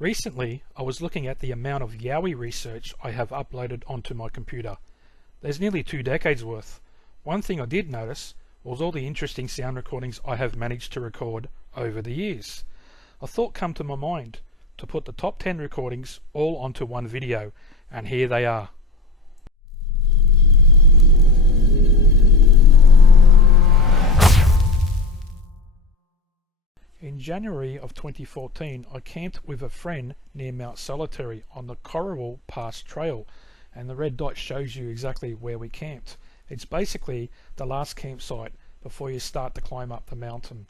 Recently, I was looking at the amount of Yowie research I have uploaded onto my computer. There's nearly 2 decades worth. One thing I did notice was all the interesting sound recordings I have managed to record over the years. A thought came to my mind to put the top 10 recordings all onto one video, and here they are. In January of 2014, I camped with a friend near Mount Solitary on the Corriwall Pass Trail, and the red dot shows you exactly where we camped. It's basically the last campsite before you start to climb up the mountain.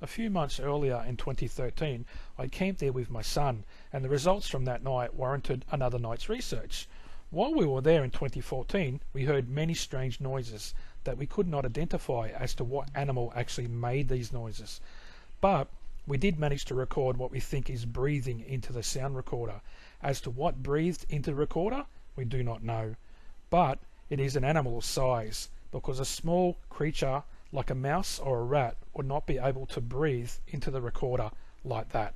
A few months earlier in 2013, I camped there with my son, and the results from that night warranted another night's research. While we were there in 2014, we heard many strange noises that we could not identify as to what animal actually made these noises. But we did manage to record what we think is breathing into the sound recorder. As to what breathed into the recorder, we do not know. But it is an animal of size, because a small creature like a mouse or a rat would not be able to breathe into the recorder like that.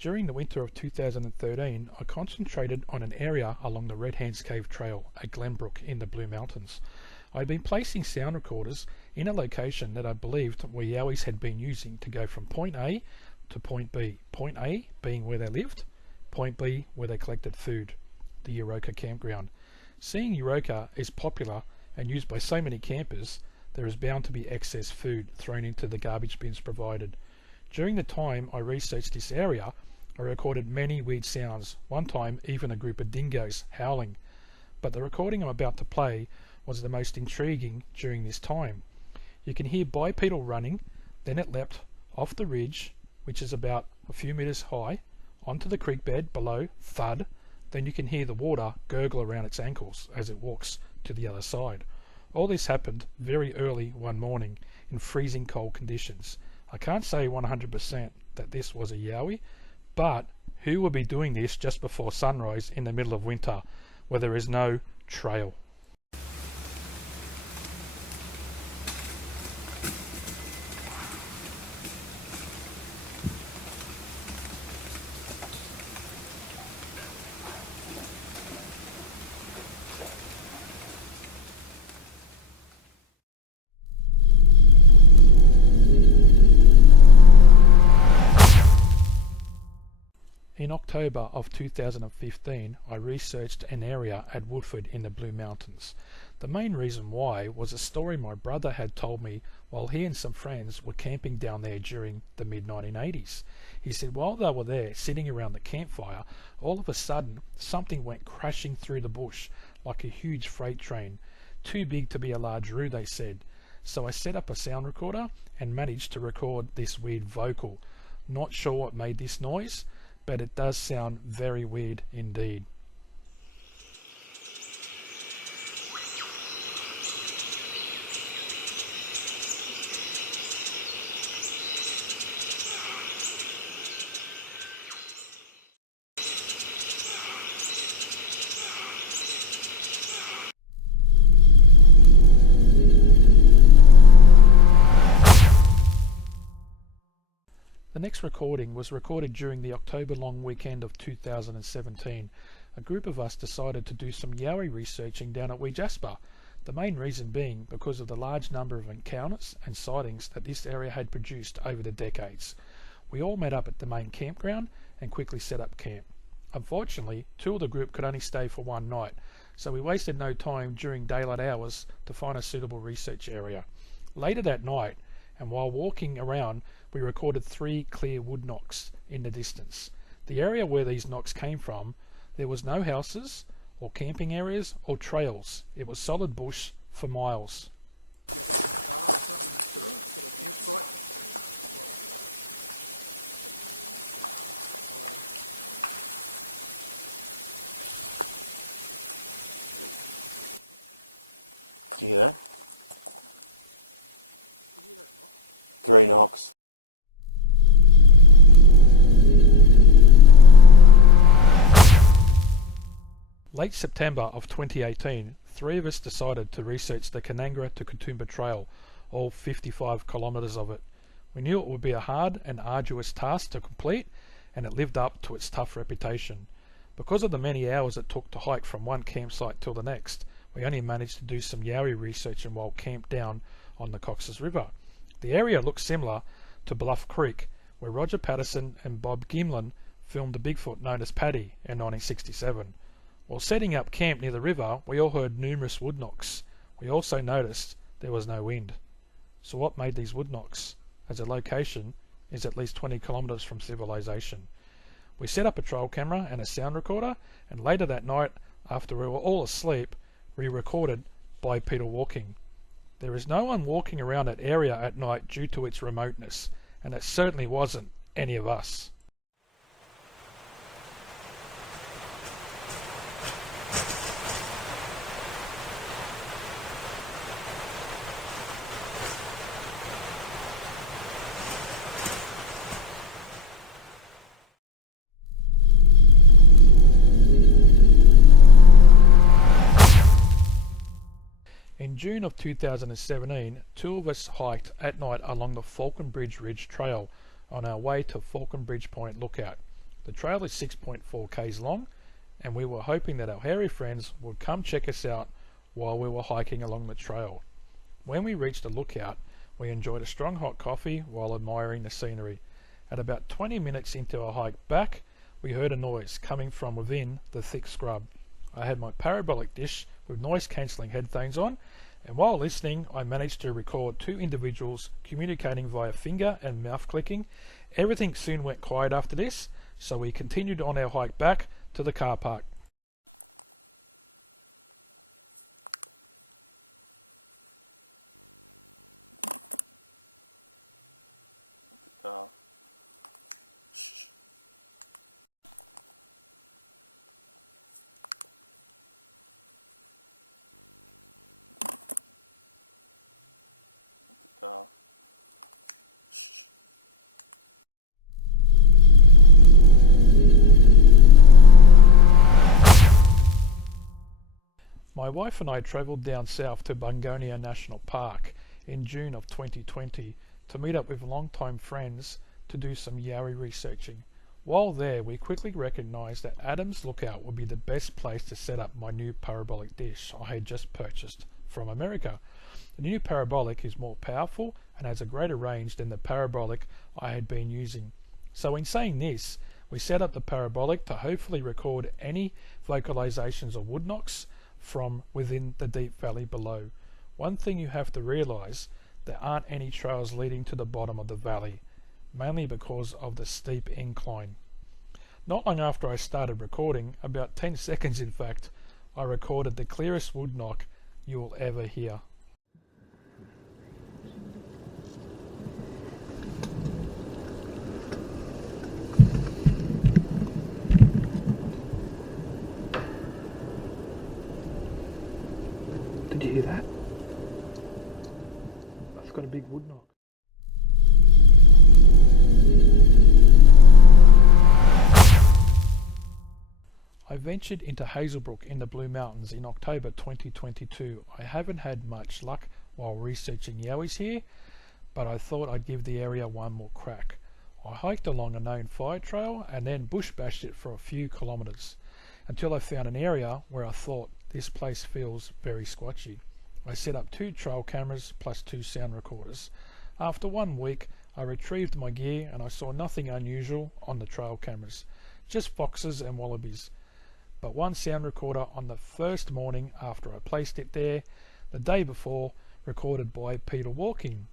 During the winter of 2013, I concentrated on an area along the Red Hands Cave Trail at Glenbrook in the Blue Mountains. I had been placing sound recorders in a location that I believed where Yowies had been using to go from point A to point B. Point A being where they lived, point B where they collected food, the Euroka campground. Seeing Euroka is popular and used by so many campers, there is bound to be excess food thrown into the garbage bins provided. During the time I researched this area, I recorded many weird sounds, one time even a group of dingoes howling. But the recording I'm about to play was the most intriguing during this time. You can hear Bipedal running, then it leapt off the ridge, which is about a few meters high, onto the creek bed below, thud, then you can hear the water gurgle around its ankles as it walks to the other side. All this happened very early one morning in freezing cold conditions. I can't say 100% that this was a Yowie, but who would be doing this just before sunrise in the middle of winter where there is no trail? In October of 2015, I researched an area at Woodford in the Blue Mountains. The main reason why was a story my brother had told me while he and some friends were camping down there during the mid-1980s. He said while they were there sitting around the campfire, all of a sudden something went crashing through the bush like a huge freight train. Too big to be a large roo, they said. So I set up a sound recorder and managed to record this weird vocal. Not sure what made this noise, but it does sound very weird indeed. The next recording was recorded during the October long weekend of 2017. A group of us decided to do some Yowie researching down at Wee Jasper, the main reason being because of the large number of encounters and sightings that this area had produced over the decades. We all met up at the main campground and quickly set up camp. Unfortunately, 2 of the group could only stay for one night, so we wasted no time during daylight hours to find a suitable research area. Later that night, and while walking around, we recorded 3 clear wood knocks in the distance. The area where these knocks came from, there was no houses or camping areas or trails. It was solid bush for miles. Grey ox. Late September of 2018, three of us decided to research the Canangra to Katoomba Trail, all 55 kilometres of it. We knew it would be a hard and arduous task to complete, and it lived up to its tough reputation. Because of the many hours it took to hike from one campsite till the next, we only managed to do some Yowie researching while camped down on the Cox's River. The area looks similar to Bluff Creek, where Roger Patterson and Bob Gimlin filmed the Bigfoot known as Paddy in 1967. While setting up camp near the river, we all heard numerous wood knocks. We also noticed there was no wind. So what made these wood knocks? As a location is at least 20 kilometres from civilization. We set up a trail camera and a sound recorder, and later that night, after we were all asleep, we recorded bipedal walking. There is no one walking around that area at night due to its remoteness, and it certainly wasn't any of us. In June of 2017, two of us hiked at night along the Falcon Bridge Ridge Trail on our way to Falcon Bridge Point Lookout. The trail is 6.4 k's long, and we were hoping that our hairy friends would come check us out while we were hiking along the trail. When we reached the lookout, we enjoyed a strong hot coffee while admiring the scenery. At about 20 minutes into our hike back, we heard a noise coming from within the thick scrub. I had my parabolic dish with noise-cancelling headphones on, and while listening, I managed to record two individuals communicating via finger and mouth clicking. Everything soon went quiet after this, so we continued on our hike back to the car park. My wife and I travelled down south to Bungonia National Park in June of 2020 to meet up with longtime friends to do some Yowie researching. While there, we quickly recognised that Adams Lookout would be the best place to set up my new parabolic dish I had just purchased from America. The new parabolic is more powerful and has a greater range than the parabolic I had been using. So in saying this, we set up the parabolic to hopefully record any vocalizations or wood knocks from within the deep valley below. One thing you have to realise, there aren't any trails leading to the bottom of the valley, mainly because of the steep incline. Not long after I started recording, about 10 seconds in fact, I recorded the clearest wood knock you will ever hear. Did you hear that? That's got a big wood knock. I ventured into Hazelbrook in the Blue Mountains in October 2022. I haven't had much luck while researching yowies here, but I thought I'd give the area one more crack. I hiked along a known fire trail and then bush bashed it for a few kilometres until I found an area where I thought this place feels very squatchy. I set up 2 trail cameras plus 2 sound recorders. After 1 week, I retrieved my gear and I saw nothing unusual on the trail cameras, just foxes and wallabies. But one sound recorder on the first morning after I placed it there, the day before, recorded bipedal walking.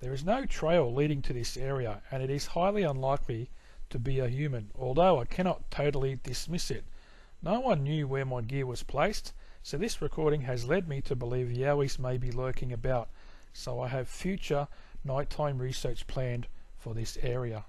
There is no trail leading to this area, and it is highly unlikely to be a human, although I cannot totally dismiss it. No one knew where my gear was placed, so this recording has led me to believe yowies may be lurking about, so I have future nighttime research planned for this area.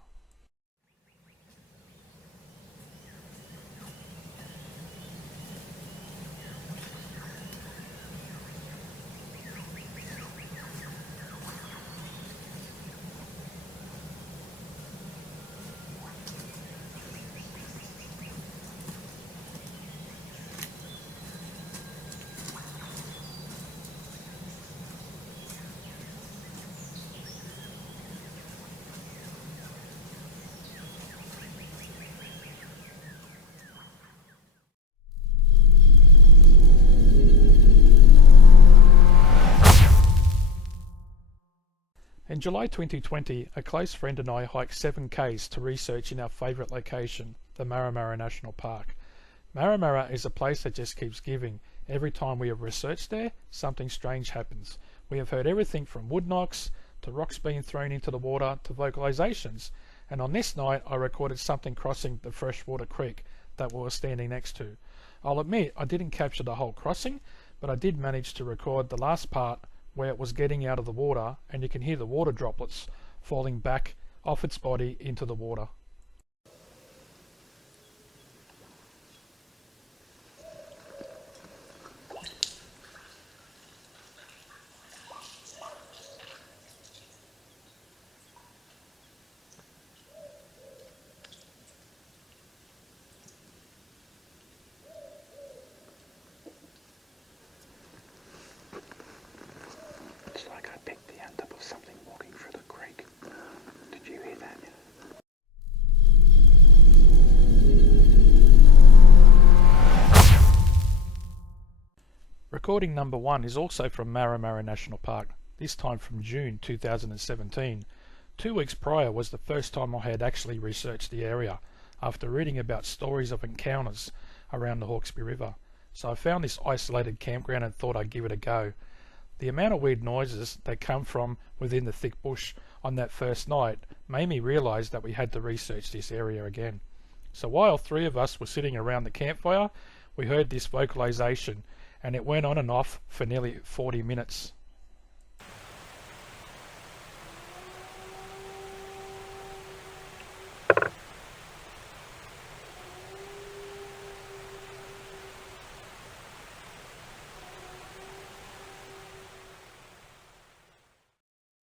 In July 2020, a close friend and I hiked 7 k's to research in our favourite location, the Marramarra National Park. Marramarra is a place that just keeps giving. Every time we have researched there, something strange happens. We have heard everything from wood knocks, to rocks being thrown into the water, to vocalizations. And on this night, I recorded something crossing the freshwater creek that we were standing next to. I'll admit I didn't capture the whole crossing, but I did manage to record the last part where it was getting out of the water, and you can hear the water droplets falling back off its body into the water. It's like I picked the end up of something walking through the creek. Did you hear that? Recording number 1 is also from Marramarra National Park, this time from June 2017. 2 weeks prior was the first time I had actually researched the area, after reading about stories of encounters around the Hawkesbury River. So I found this isolated campground and thought I'd give it a go. The amount of weird noises that come from within the thick bush on that first night made me realise that we had to research this area again. So while 3 of us were sitting around the campfire, we heard this vocalization, and it went on and off for nearly 40 minutes.